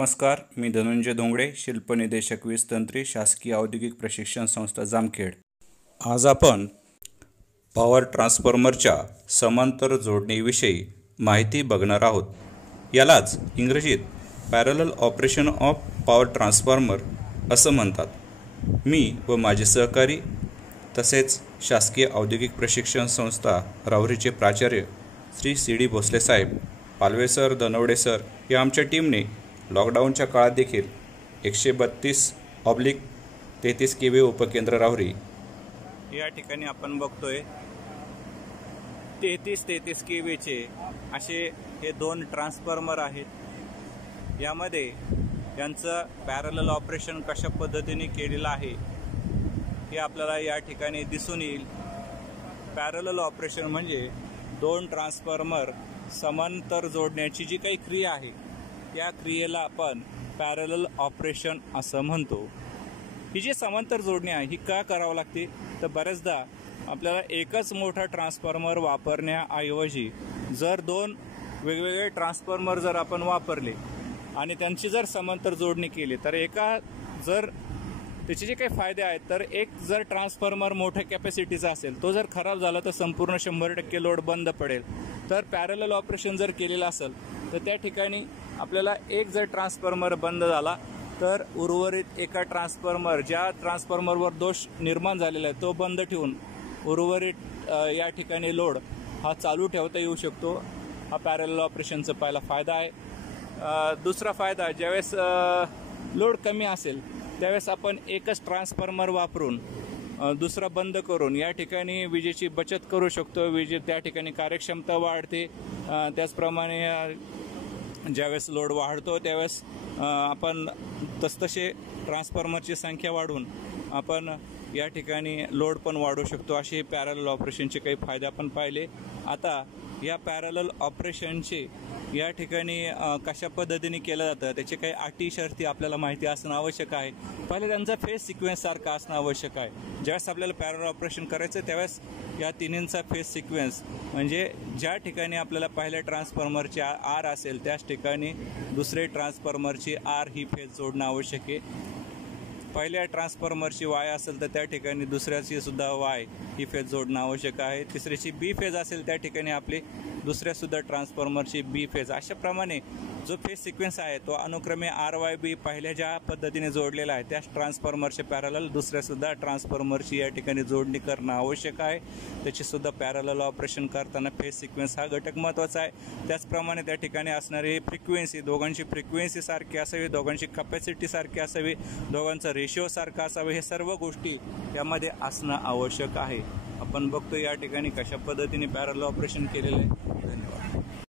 नमस्कार, मी धनंजय धोंगडे, शिल्पनिदेशक वीजतंत्री, शासकीय औद्योगिक प्रशिक्षण संस्था जामखेड। आज आपण पॉवर ट्रान्सफॉर्मरच्या समांतर जोडणीविषयी माहिती बघणार आहोत। यालाच इंग्रजीत parallel operation of power transformer असं म्हणतात। मी व माझे सहकारी तसेच शासकीय औद्योगिक प्रशिक्षण संस्था राहुरीचे प्राचार्य श्री सी.डी. भोसले साहेब, पालवे सर, धनवडे सर या आमच्या टीमने लॉकडाऊनच्या काळात देखील 132/33 kV उपकेंद्र राहुरी या ठिकाणी आपण बघतोय 33 kVचे असे हे 2 ट्रान्सफॉर्मर आहेत। यामध्ये यांचं पॅरलल ऑपरेशन कशा पद्धतीने केलेलं आहे हे आपल्याला या ठिकाणी दिसून येईल। पॅरलल ऑपरेशन म्हणजे 2 ट्रान्सफॉर्मर समांतर जोडण्याची जी काही क्रिया आहे या क्रियेला आपण पॅरलल ऑपरेशन असं म्हणतो। ही जी समांतर जोडणी आहे ही का करावं लागते तर बऱ्याचदा आपल्याला एकच मोठा ट्रान्सफॉर्मर वापरण्याऐवजी जर 2 वेगवेगळे ट्रान्सफॉर्मर जर आपण वापरले आणि त्यांची जर समांतर जोडणी केली तर जर त्याचे जे काही फायदे आहेत तर एक जर ट्रान्सफॉर्मर मोठ्या कॅपॅसिटीचा असेल तो जर खराब झाला तर संपूर्ण 100% लोड बंद पडेल। तर पॅरलल ऑपरेशन जर केलेलं असेल तर त्या ठिकाणी आपल्याला एक जर ट्रान्सफॉर्मर बंद झाला तर उर्वरित एका ज्या ट्रान्सफॉर्मरवर दोष निर्माण झालेला आहे तो बंद ठेवून उर्वरित या ठिकाणी लोड हा चालू ठेवता येऊ शकतो। हा पॅरलल ऑपरेशनचा पहिला फायदा आहे। दुसरा फायदा, ज्यावेळेस लोड कमी असेल त्यावेळेस आपण एकच ट्रान्सफॉर्मर वापरून दुसरा बंद करून या ठिकाणी विजेची बचत करू शकतो। त्या ठिकाणी कार्यक्षमता वाढते। त्याचप्रमाणे ज्यावेळेस लोड वाढतो त्यावेळेस आपण तसतसे ट्रान्सफॉर्मरची संख्या वाढवून आपण या ठिकाणी लोड पण वाढवू शकतो। असे पॅरलल ऑपरेशनचे काही फायदे आपण पाहिले। आता या पॅरलल ऑपरेशनचे या ठिकाणी कशा पद्धतीने केलं जातं त्याचे काही अटी शर्ती आपल्याला माहिती असणं आवश्यक आहे। पहिले त्यांचा फेज सिक्वेन्स सारखा असणं आवश्यक आहे। ज्यावेळेस आपल्याला पॅरलल ऑपरेशन करायचं त्यावेळेस या तिन्हींचा फेज सिक्वेन्स म्हणजे ज्या ठिकाणी आपल्याला पहिल्या ट्रान्सफॉर्मरची आर असेल त्याच ठिकाणी दुसरे ट्रान्सफॉर्मरची आर ही फेज जोडणं आवश्यक आहे। पहिल्या ट्रान्सफॉर्मरची वाय असेल तर त्या ठिकाणी दुसऱ्याची सुद्धा वाय ही फेज जोडणं आवश्यक आहे। तिसऱ्याची बी फेज असेल त्या ठिकाणी आपली दुसऱ्या सुद्धा ट्रान्सफॉर्मरची बी फेज। अशाप्रमाणे जो फेज सिक्वेन्स आहे तो अनुक्रमे RYB पहिल्या ज्या पद्धतीने जोडलेला आहे त्याच ट्रान्सफॉर्मरच्या पॅरलल दुसऱ्या सुद्धा ट्रान्सफॉर्मरची या ठिकाणी जोडणी करणं आवश्यक आहे। त्याची सुद्धा पॅरलल ऑपरेशन करताना फेज सिक्वेन्स हा घटक महत्त्वाचा आहे। त्याचप्रमाणे त्या ठिकाणी असणारी फ्रिक्वेन्सी, दोघांची फ्रिक्वेन्सी सारखी असावी, दोघांची कॅपॅसिटी सारखी असावी, दोघांचा रेशिओ सारखा असावा, हे सर्व गोष्टी यामध्ये असणं आवश्यक आहे। आपण बघतो या ठिकाणी कशा पद्धतीने पॅरलल ऑपरेशन केलेलं आहे।